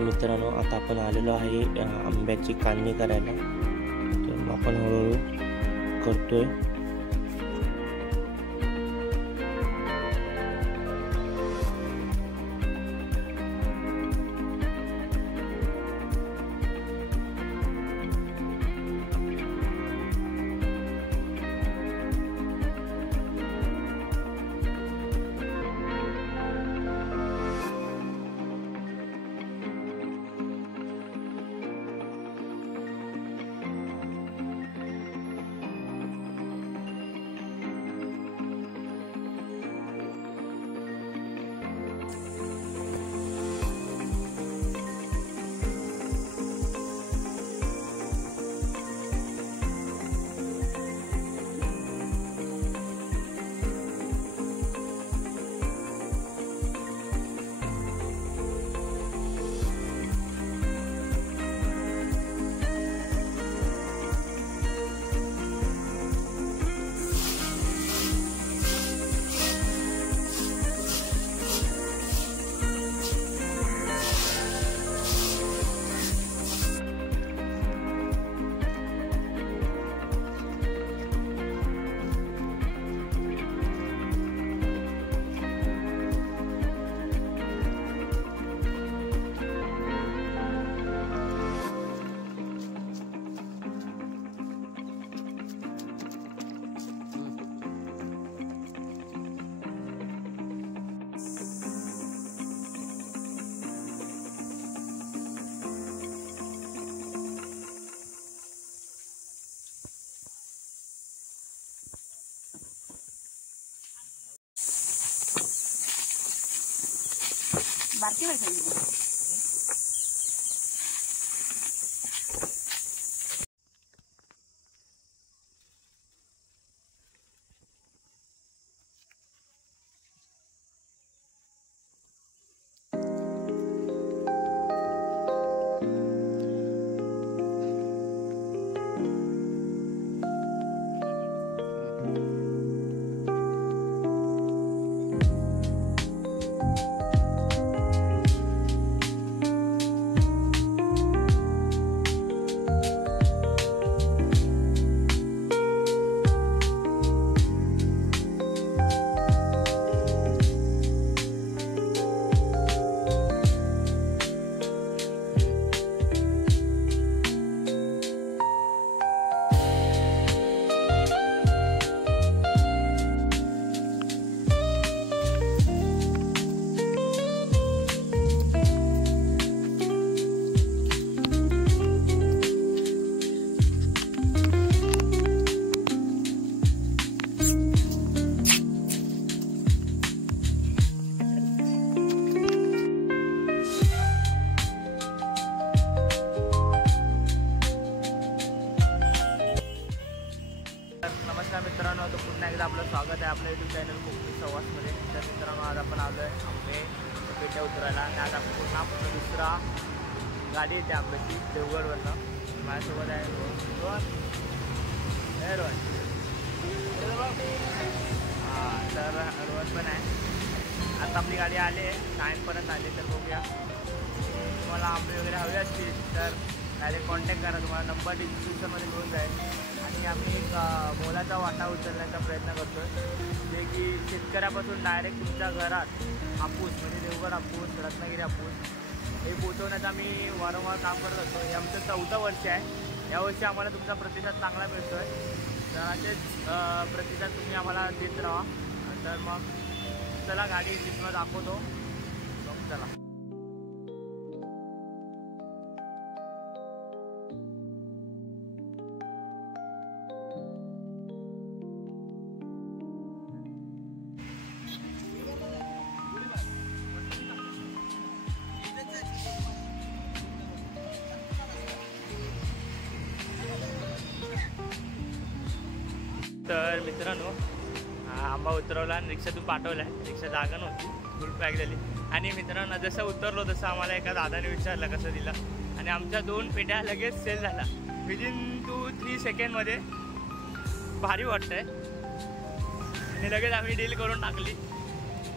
तर मित्रांनो आता आपण आलेलो आहे आंब्याची काढणी करायला। तर मग आपण हळूहळू करतोय। बारकी वाटली मित्रांनो, तो पुन्हा एकदा आपलं स्वागत आहे आपल्या यूट्यूब चॅनल कोकणी संवादमध्ये। तर मित्रांनो, आज आपण आलो आहे आंबे पेट्या उतरायला आणि आज आपण पूर्ण दुसरा गाडी येते आंब्याची देवगडवरनं। माझ्यासोबत आहे रोहन। हां, तर रोहन पण आहे। आता आपली गाडी आली आहे, टाईमपर्यंत आली। तर बघूया, तुम्हाला आंबे वगैरे हवे असतील तर डायरेक्ट कॉन्टॅक्ट करा, तुम्हाला नंबर डिस्क्रिप्शनमध्ये मिळून जाईल। आणि आम्ही एक मोलाचा वाटा उचलण्याचा प्रयत्न करतो आहे, जे की शेतकऱ्यापासून डायरेक्ट तुमच्या घरात हापूस म्हणजे देवगड हापूस, रत्नागिरी हापूस हे पोचवण्याचं आम्ही वारंवार काम करत असतो। हे आमचं 4थं वर्ष आहे। यावर्षी आम्हाला तुमचा प्रतिसाद चांगला मिळतो आहे, तर असेच प्रतिसाद तुम्ही आम्हाला देत राहा। तर मग चला, गाडी तुम्हाला दाखवतो, मग चला। तर मित्रांनो, आंबा उतरवला आणि रिक्षातून पाठवला आहे। रिक्षा जागा नव्हती, फुल पॅक झाली। आणि मित्रांनो, जसं उतरलो तसं आम्हाला एका दादाने विचारलं कसं दिला, आणि आमच्या 2 पेट्या लगेच सेल झाला विदिन 2-3 सेकंडमध्ये। भारी वाटतं आहे, आणि लगेच आम्ही डील करून टाकली।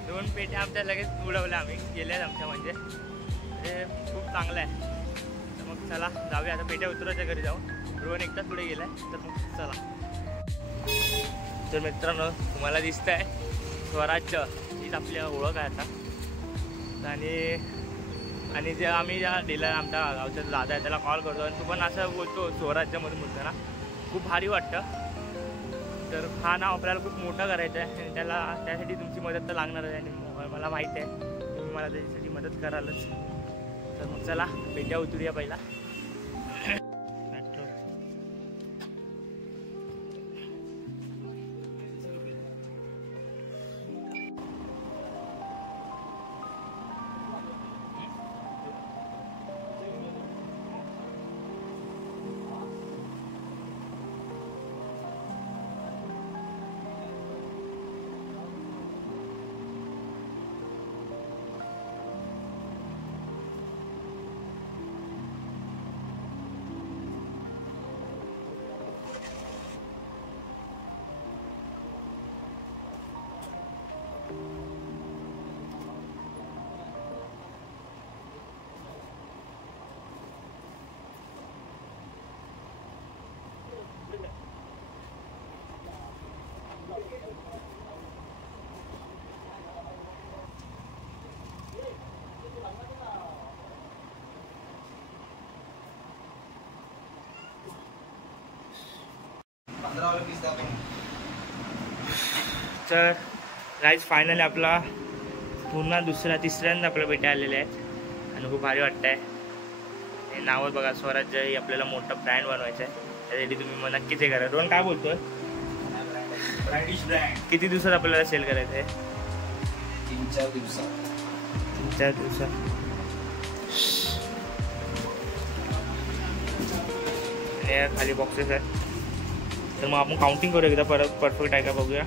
2 पेट्या आमच्या लगेच उडवल्या, आम्ही गेल्यात आमच्या म्हणजे। म्हणजे खूप चांगलं आहे. तर मग चला जाऊया आता, पेट्या उतरायच्या घरी जाऊन. रोहन एकटाच पुढे गेला आहे, तर मग चला. तर मित्रांनो तुम्हाला दिसतं आहे स्वराज्य, हीच आपली ओळख आहे आता. आणि जे आम्ही ज्या डीलर आमच्या गावचा दादा आहे त्याला कॉल करतो आणि तो पण असं बोलतो स्वराज्यामधून बोलतो ना, खूप भारी वाटतं. तर हा नाव आपल्याला खूप मोठं करायचं आहे आणि त्यासाठी तुमची मदत तर लागणार आहे आणि मला माहीत आहे तुम्ही मला त्याच्यासाठी मदत करालच. तर मग चला पेट्या उतरूया पहिला. तर गाईज फायनली आपला पुन्हा तिसऱ्यांदा आपल्या पेट्या आलेल्या आहेत आणि खूप भारी वाटतं आहे. हे नावं बघा, स्वराज्य ही आपल्याला मोठा ब्रँड बनवायचं आहे. त्यासाठी तुम्ही मग नक्कीच हे करा. रोहन काय बोलतोय? ब्रँड किती दिवसात आपल्याला सेल करायचं आहे? 3-4 दिवसात. 3-4 दिवसात. आणि खाली बॉक्सेस आहेत. तर मग आपण काउंटिंग करू एकदा, परत परफेक्ट आहे का बघूया.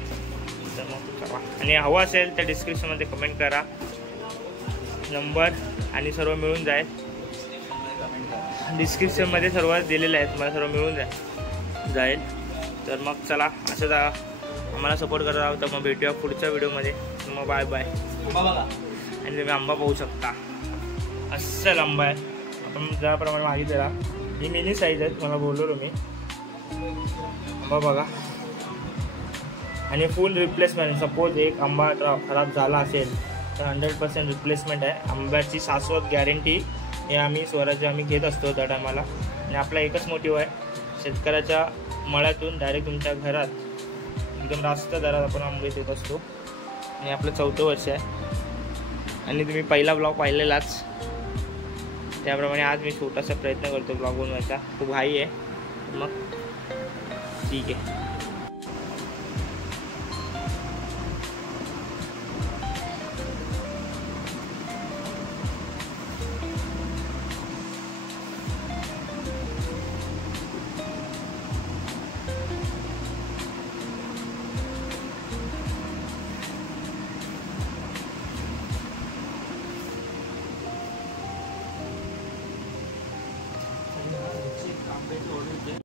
तर मग चला, आणि हवं असेल तर डिस्क्रिप्शनमध्ये कमेंट करा, नंबर आणि सर्व मिळून जाईल. डिस्क्रिप्शनमध्ये सर्व दिलेले आहेत, मला सर्व मिळून जाईल. तर मग चला असं आम्हाला सपोर्ट करत आहोत. तर मग भेटूया पुढच्या व्हिडिओमध्ये. मग बाय बाय. आणि तुम्ही आंबा पाहू शकता, अस्सल आंबा आहे. आपण ज्याप्रमाणे मागितलेला ही मिनी साईज आहे, मला बोललो मी. आंबा बघा, आणि फुल रिप्लेसमेंट. सपोज एक आंबा खराब झाला असेल तर 100% रिप्लेसमेंट आहे. आंब्याची शाश्वत गॅरंटी हे आम्ही स्वराज्य घेत असतो त्या टायमाला. आणि आपला एकच मोटिव्ह आहे, शेतकऱ्याच्या मळ्यातून डायरेक्ट तुमच्या घरात एकदम रास्त दरात आपण आंबे देत असतो. आणि आपलं 4थं वर्ष आहे. आणि तुम्ही पहिला ब्लॉग पाहिलेलाच, त्याप्रमाणे आज मी छोटासा प्रयत्न करतो ब्लॉग बनवायचा. खूप घाई आहे, मग ठीक आहे.